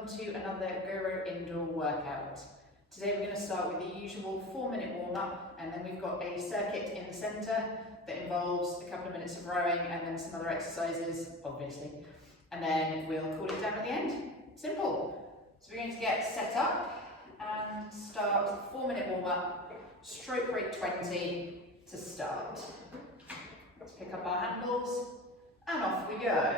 welcome to another Guru indoor workout. Today we're going to start with the usual 4-minute warm-up, and then we've got a circuit in the centre that involves a couple of minutes of rowing and then some other exercises, obviously, and then we'll cool it down at the end. Simple. So we're going to get set up and start 4-minute warm-up, stroke rate 20 to start. Let's pick up our handles and off we go.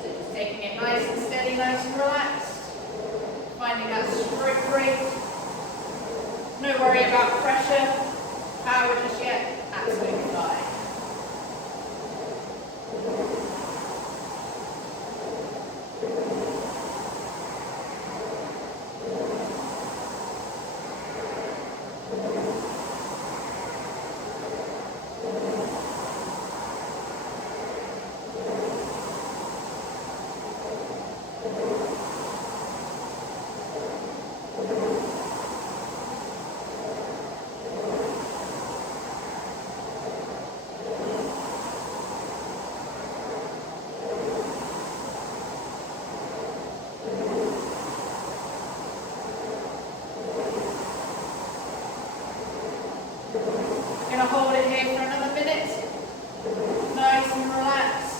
So just taking it nice and steady, nice and relaxed. Finding that stroke rate. No worry about pressure, power just yet, absolutely fine. Going to hold it here for another minute, nice and relaxed.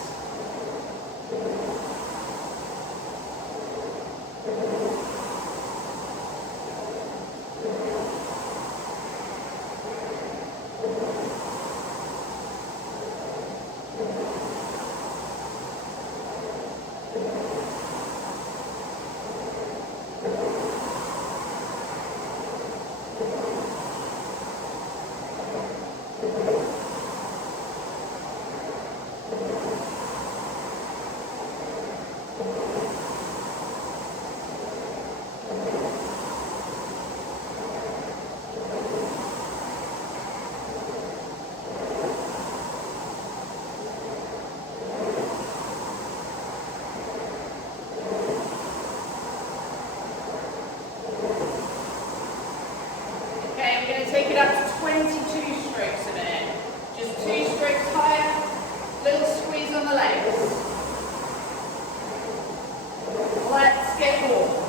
Take it up to 22 strokes a minute. Just 2 strokes higher, little squeeze on the legs. Let's get warm.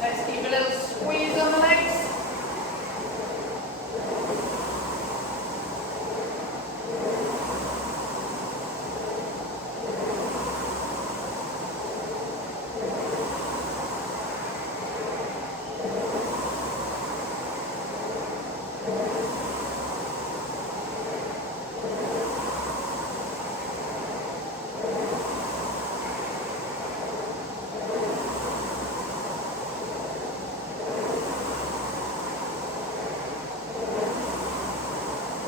Let's keep a little squeeze on the legs.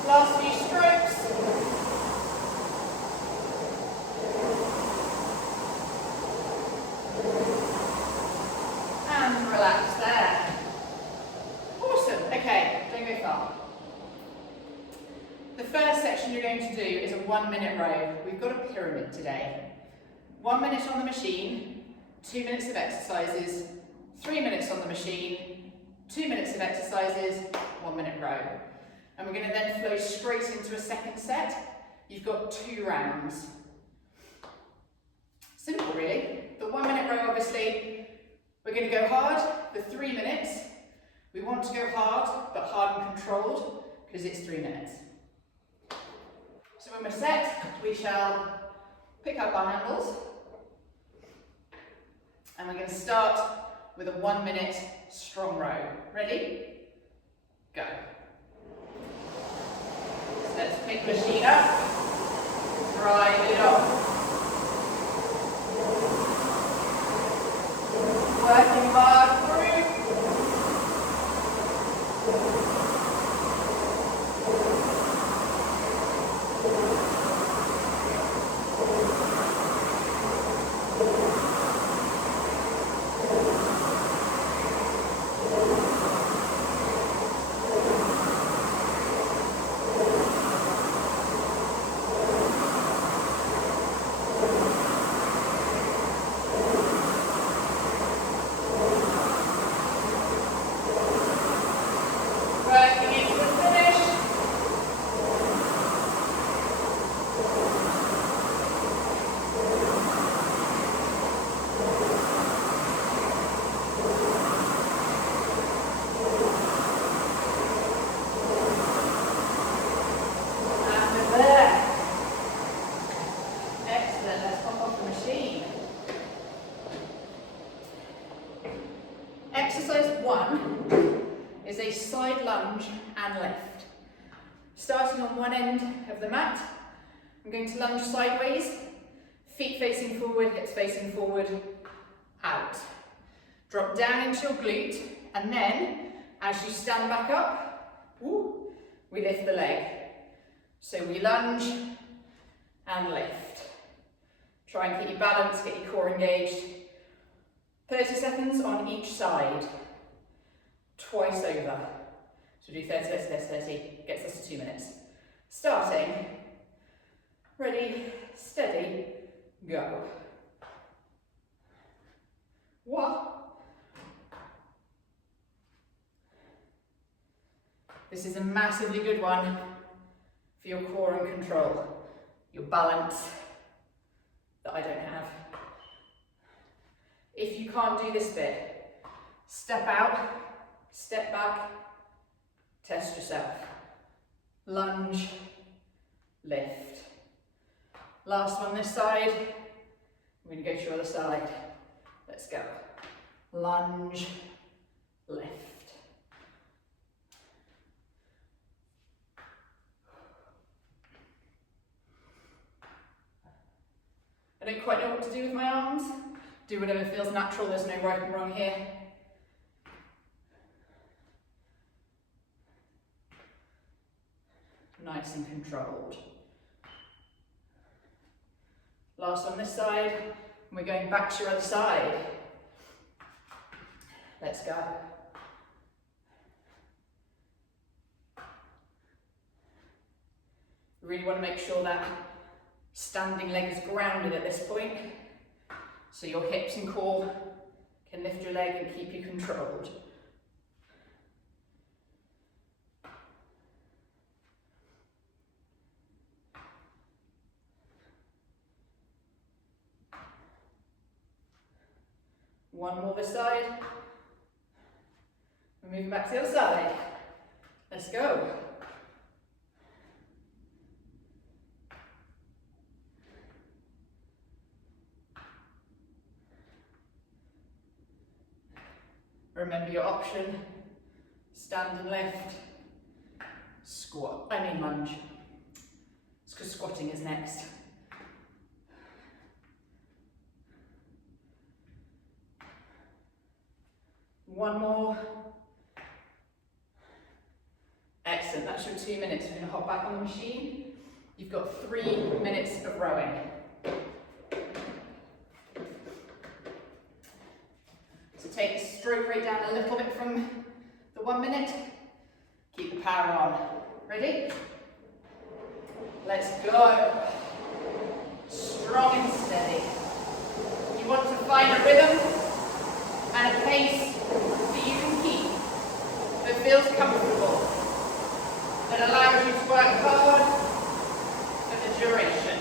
Last few strokes. And relax there. Awesome. Okay, don't go far. The first section you're going to do is a 1-minute row. We've got a pyramid today. 1 minute on the machine, 2 minutes of exercises, 3 minutes on the machine, 2 minutes of exercises, 1 minute row. And we're going to then flow straight into a second set. You've got 2 rounds. Simple really. The 1 minute row obviously We're going to go hard for 3 minutes. We want to go hard, but hard and controlled, because it's 3 minutes. So when we're set, we shall pick up our handles. And we're going to start with a 1 minute strong row. Ready? Go. So let's pick the machine up, drive it off. Working hard through. Exercise 1 is a side lunge and lift. Starting on one end of the mat, I'm going to lunge sideways, feet facing forward, hips facing forward, out. Drop down into your glute, and then, as you stand back up, we lift the leg. So we lunge and lift. Try and keep your balance, get your core engaged. 30 seconds on each side, twice over. So do 30, 30, 30, 30, gets us to 2 minutes. Starting, ready, steady, go. 1. This is a massively good one for your core and control, your balance that I don't have. If you can't do this bit, step out, step back, test yourself. Lunge, lift. Last one this side. We're going to go to your other side. Let's go. Lunge, lift. I don't quite know what to do with my arms. Do whatever feels natural, there's no right and wrong here. Nice and controlled. Last on this side, and we're going back to your other side. Let's go. You really want to make sure that standing leg is grounded at this point, so your hips and core can lift your leg and keep you controlled. One more this side. We're moving back to the other side. Let's go. Remember your option, stand and lift, lunge. It's because squatting is next. One more. Excellent, that's your 2 minutes. We're going to hop back on the machine. You've got 3 minutes of rowing. So take the stroke rate down a little bit from the 1 minute. Keep the power on. Ready? Let's go. Strong and steady. You want to find a rhythm and a pace that you can keep, that feels comfortable, that allows you to work hard for the duration.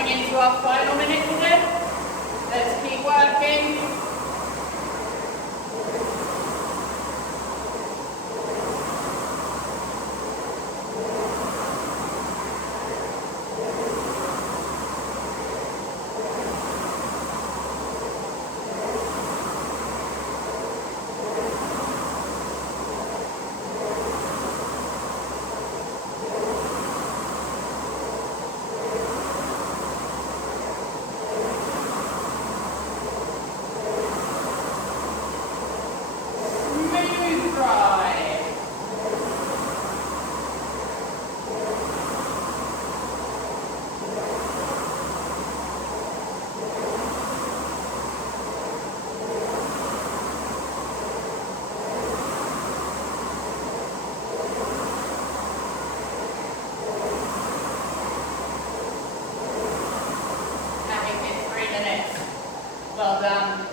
coming into our final minute here. Let's keep working. Well done.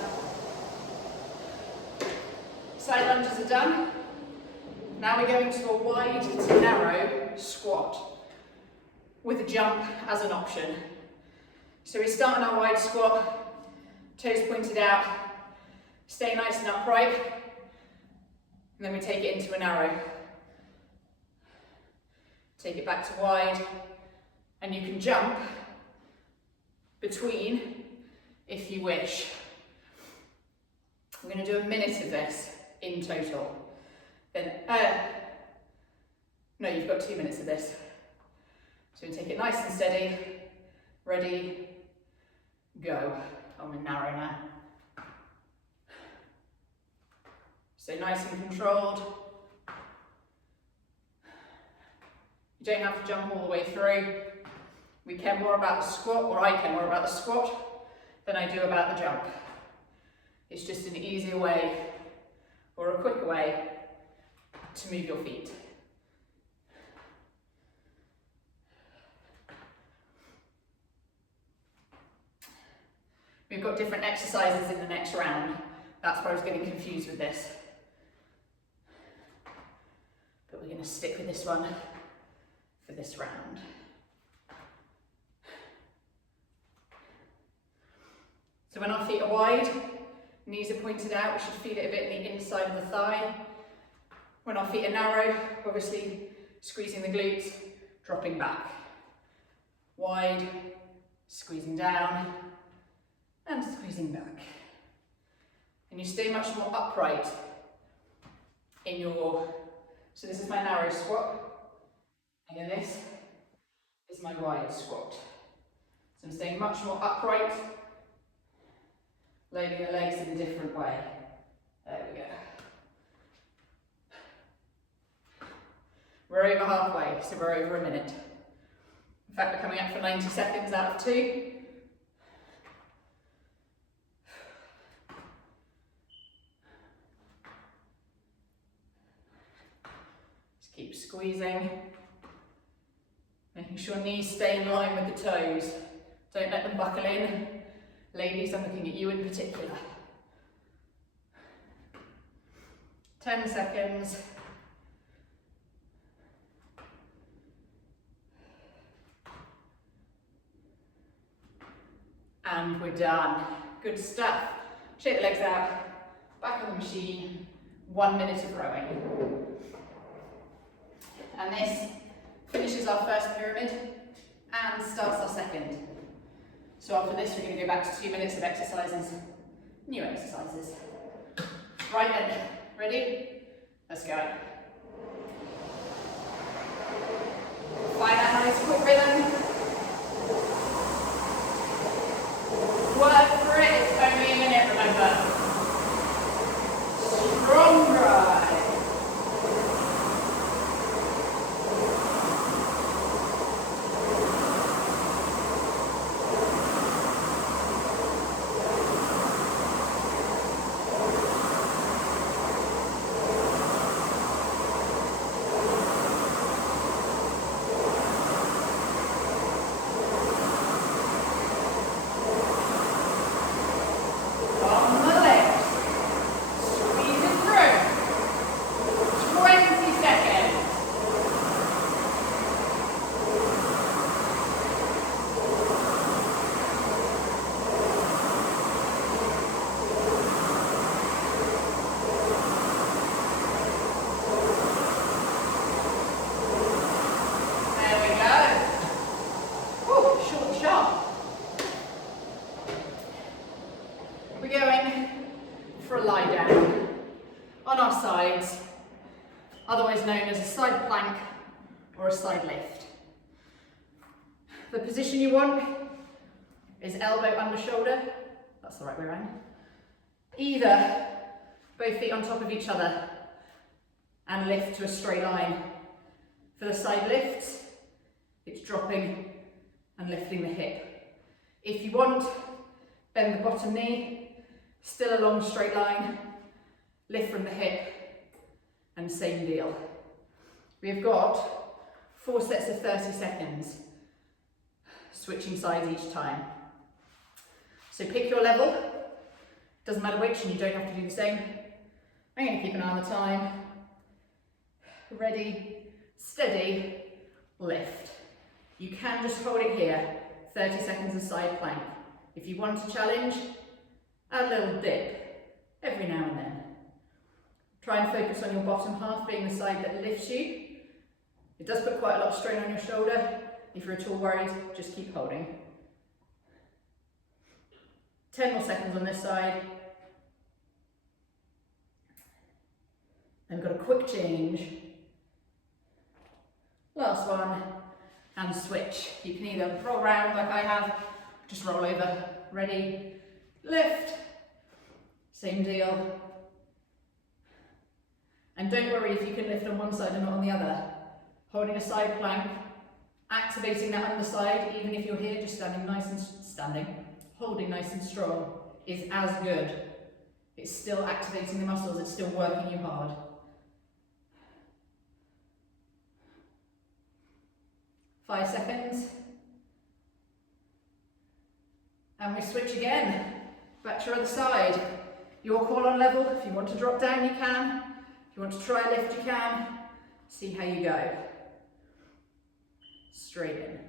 Side lunges are done. Now we're going to a wide to narrow squat with a jump as an option. So we start on our wide squat, toes pointed out, stay nice and upright, and then we take it into a narrow. Take it back to wide, and you can jump between if you wish. I'm going to do a minute of this in total. Then, no, you've got 2 minutes of this. So take it nice and steady. Ready, go. I'm in narrow now. So nice and controlled. You don't have to jump all the way through. We care more about the squat, or I care more about the squat than I do about the jump. It's just an easier way or a quicker way to move your feet. We've got different exercises in the next round. That's where I was getting confused with this. But we're going to stick with this one for this round. So when our feet are wide, knees are pointed out, we should feel it a bit in the inside of the thigh. When our feet are narrow, obviously squeezing the glutes, dropping back. Wide, squeezing down, and squeezing back. And you stay much more upright in your, so this is my narrow squat, and then this is my wide squat. So I'm staying much more upright, loading the legs in a different way. There we go. We're over halfway, so we're over a minute. In fact, we're coming up for 90 seconds out of 2. Just keep squeezing, making sure knees stay in line with the toes. Don't let them buckle in. Ladies, I'm looking at you in particular. 10 seconds. And we're done. Good stuff. Shake the legs out, back on the machine, 1 minute of rowing. And this finishes our first pyramid and starts our second. So after this, we're going to go back to 2 minutes of exercises, new exercises. Right then, ready? Let's go. Find that nice quick rhythm. Work for it, it's only a minute, remember. Strong drive. The position you want is elbow under shoulder. That's the right way around. Either both feet on top of each other and lift to a straight line. For the side lifts, it's dropping and lifting the hip. If you want, bend the bottom knee, still a long straight line, lift from the hip, and same deal. We've got 4 sets of 30 seconds, switching sides each time. So pick your level, doesn't matter which, and you don't have to do the same. I'm going to keep an eye on the time. Ready, steady, lift. You can just hold it here, 30 seconds of side plank. If you want to challenge, add a little dip every now and then. Try and focus on your bottom half being the side that lifts you. It does put quite a lot of strain on your shoulder. If you're at all worried, just keep holding. 10 more seconds on this side. Then we've got a quick change. Last one, and switch. You can either roll around like I have, just roll over. Ready, lift, same deal. And don't worry if you can lift on one side and not on the other. Holding a side plank, activating that underside, even if you're here just holding nice and strong, is as good. It's still activating the muscles, it's still working you hard. Five seconds. And we switch again. Back to your other side. Your call on level. If you want to drop down, you can. If you want to try lift, you can. See how you go. Straight in.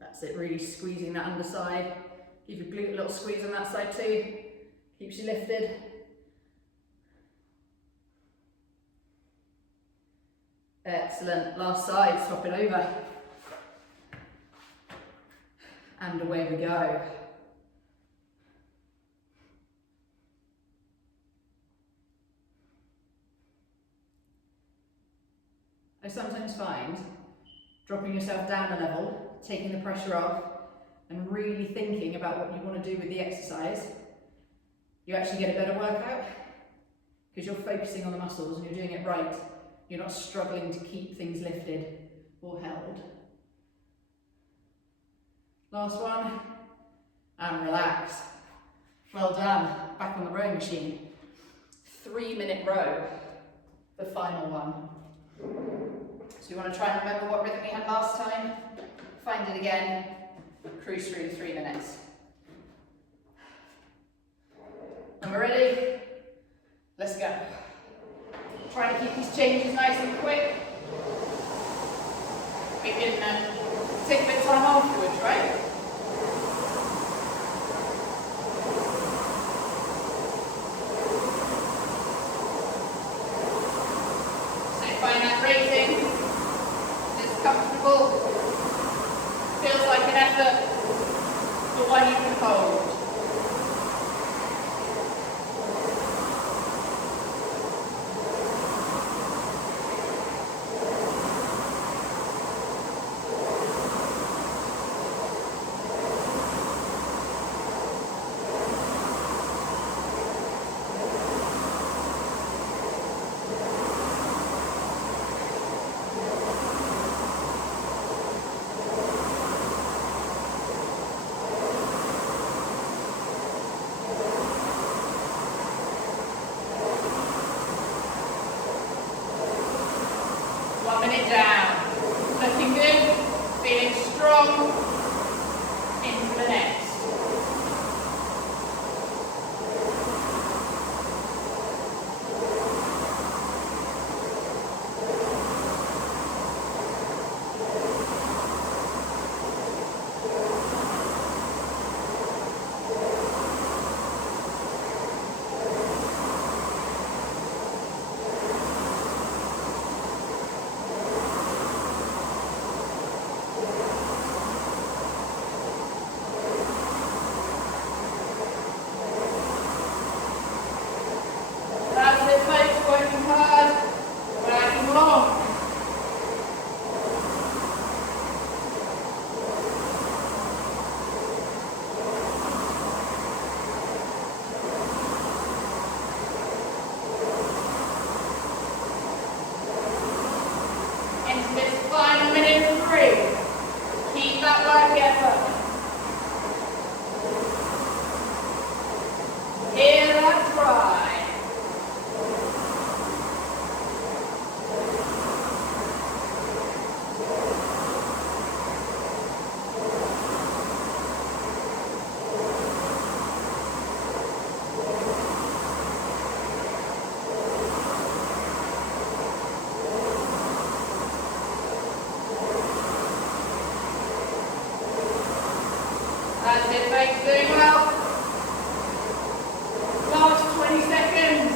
That's it, really squeezing that underside. Give your glute a little squeeze on that side too. Keeps you lifted. Excellent, last side, swap it over. And away we go. I sometimes find dropping yourself down a level, taking the pressure off, and really thinking about what you want to do with the exercise, you actually get a better workout because you're focusing on the muscles and you're doing it right. You're not struggling to keep things lifted or held. Last one, and relax. Well done, back on the rowing machine. 3-minute row, the final one. So you want to try and remember what rhythm we had last time, find it again, cruise through the 3 minutes. And we're ready? Let's go. Try to keep these changes nice and quick. We can take a bit of time afterwards, right? So find that rating. It's comfortable. Feels like an effort, but one you can hold. legs doing well. Last 20 seconds.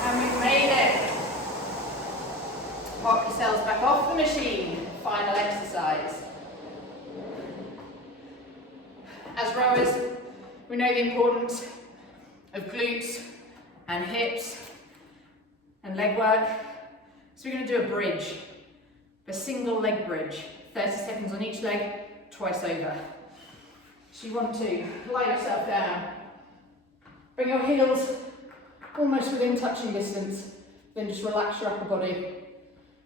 And we've made it. Pop yourselves back off the machine. Final exercise. As rowers, we know the importance of glutes and hips and leg work. So we're going to do a bridge, a single leg bridge, 30 seconds on each leg, twice over. So you want to lie yourself down, bring your heels almost within touching distance, then just relax your upper body.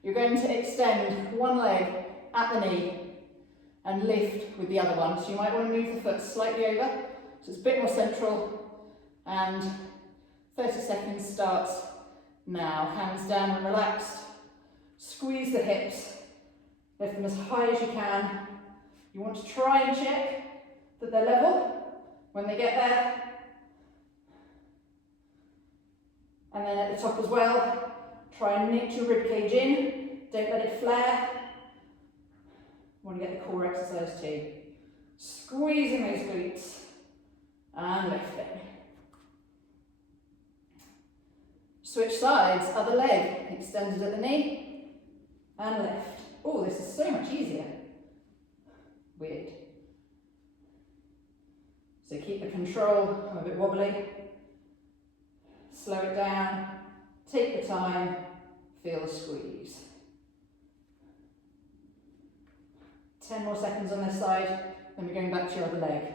You're going to extend one leg at the knee and lift with the other one. So you might want to move the foot slightly over, so it's a bit more central, and 30 seconds starts now. Hands down and relaxed. Squeeze the hips, lift them as high as you can. You want to try and check that they're level when they get there. And then at the top as well, try and knit your ribcage in, don't let it flare. You want to get the core exercise too. Squeezing those glutes and lifting. Switch sides, other leg, extended at the knee and lift. Oh, this is so much easier. Weird. So keep the control, I'm a bit wobbly. Slow it down, take the time, feel the squeeze. 10 more seconds on this side, then we're going back to your other leg.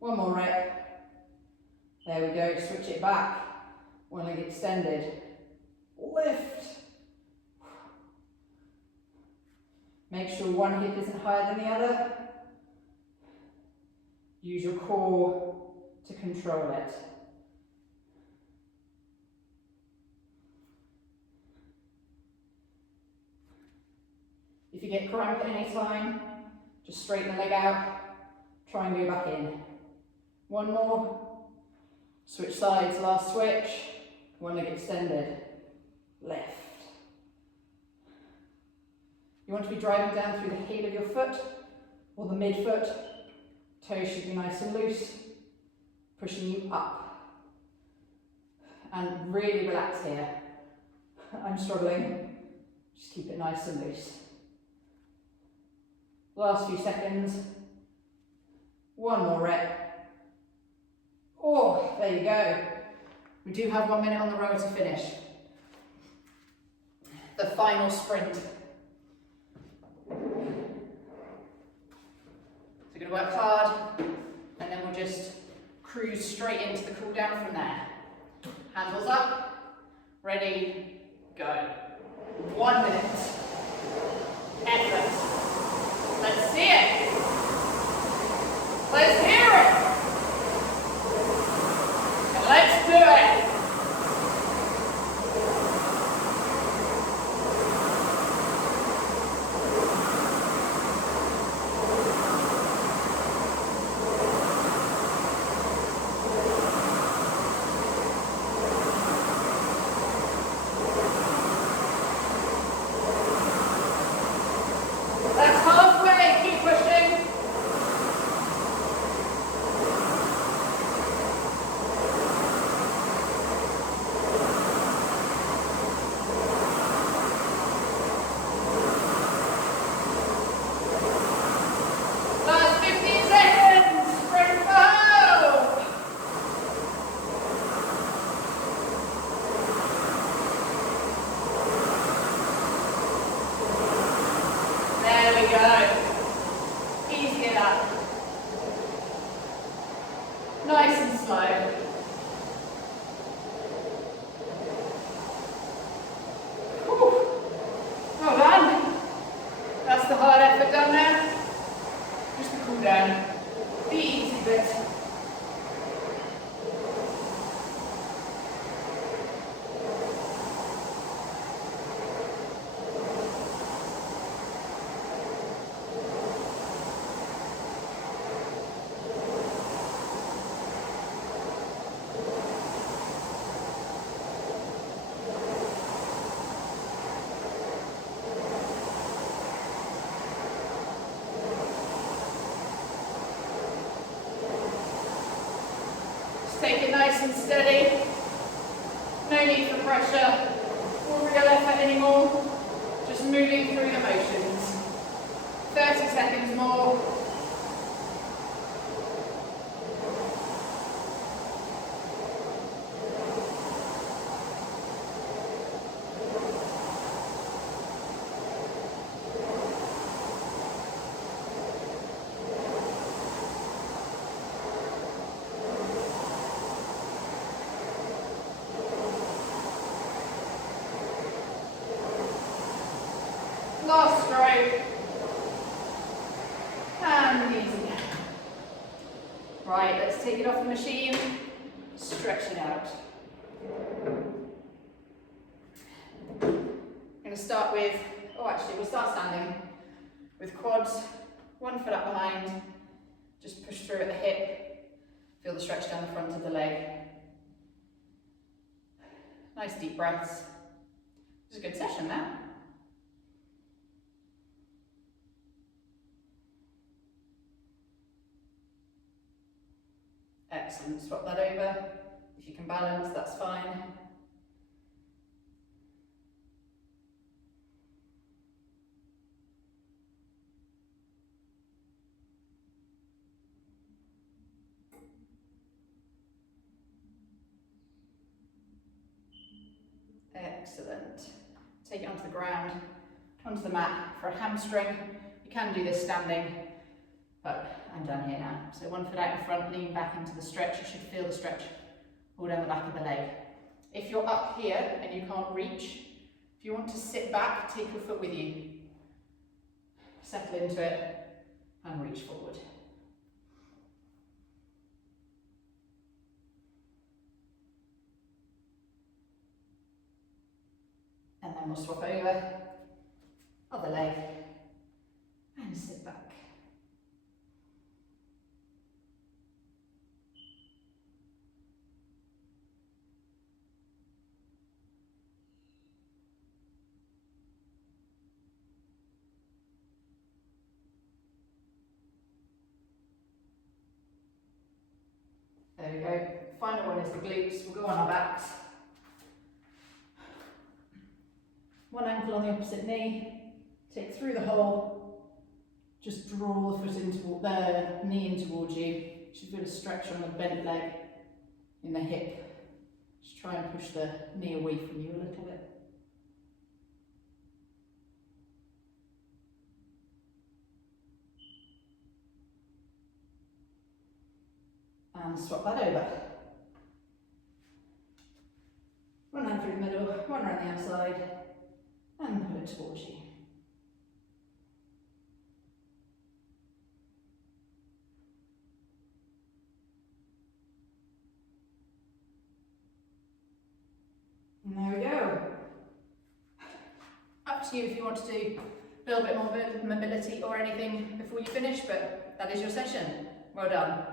One more rep. There we go, switch it back. One leg extended. Lift. Make sure one hip isn't higher than the other. Use your core to control it. If you get cramp at any time, just straighten the leg out, try and go back in. One more, switch sides, last switch, one leg extended, lift. You want to be driving down through the heel of your foot or the midfoot. Toes should be nice and loose, pushing you up. And really relax here. I'm struggling, just keep it nice and loose. Last few seconds. One more rep. Oh, there you go. We do have 1 minute on the rower to finish. The final sprint. So we're going to work hard, and then we'll just cruise straight into the cool down from there. Handles up, ready, go. 1 minute. Effort. Let's see it. Let's hear it. And let's do it. That's halfway. Keep pushing. Last 15 seconds. Sprint for home. There we go. Easy enough. Nice and slow. Whew. Well done. That's the hard effort done there. Just the cool down. The easy bit. nice and steady. No need for pressure or real effort anymore. Just moving through the motions. 30 seconds more. Last stroke. And easy. Right, let's take it off the machine. Stretch it out. I'm going to start with, we'll start standing with quads, one foot up behind, just push through at the hip, feel the stretch down the front of the leg. Nice deep breaths. It's a good session now. Excellent, swap that over. If you can balance, that's fine. Excellent. Take it onto the ground, onto the mat for a hamstring. You can do this standing, but I'm done here now. So one foot out in front, lean back into the stretch. You should feel the stretch all down the back of the leg. If you're up here and you can't reach, if you want to sit back, take your foot with you. Settle into it and reach forward. And then we'll swap over, other leg, and sit back. There we go. Final one is the glutes. We'll go on our backs. One ankle on the opposite knee. Take through the hole. Just draw the foot into the knee in towards you. You should feel a stretch on the bent leg in the hip. Just try and push the knee away from you a little bit. And swap that over. One hand through the middle, one around the outside, and pull it towards you. And there we go. Up to you if you want to do a little bit more mobility or anything before you finish, but that is your session. Well done.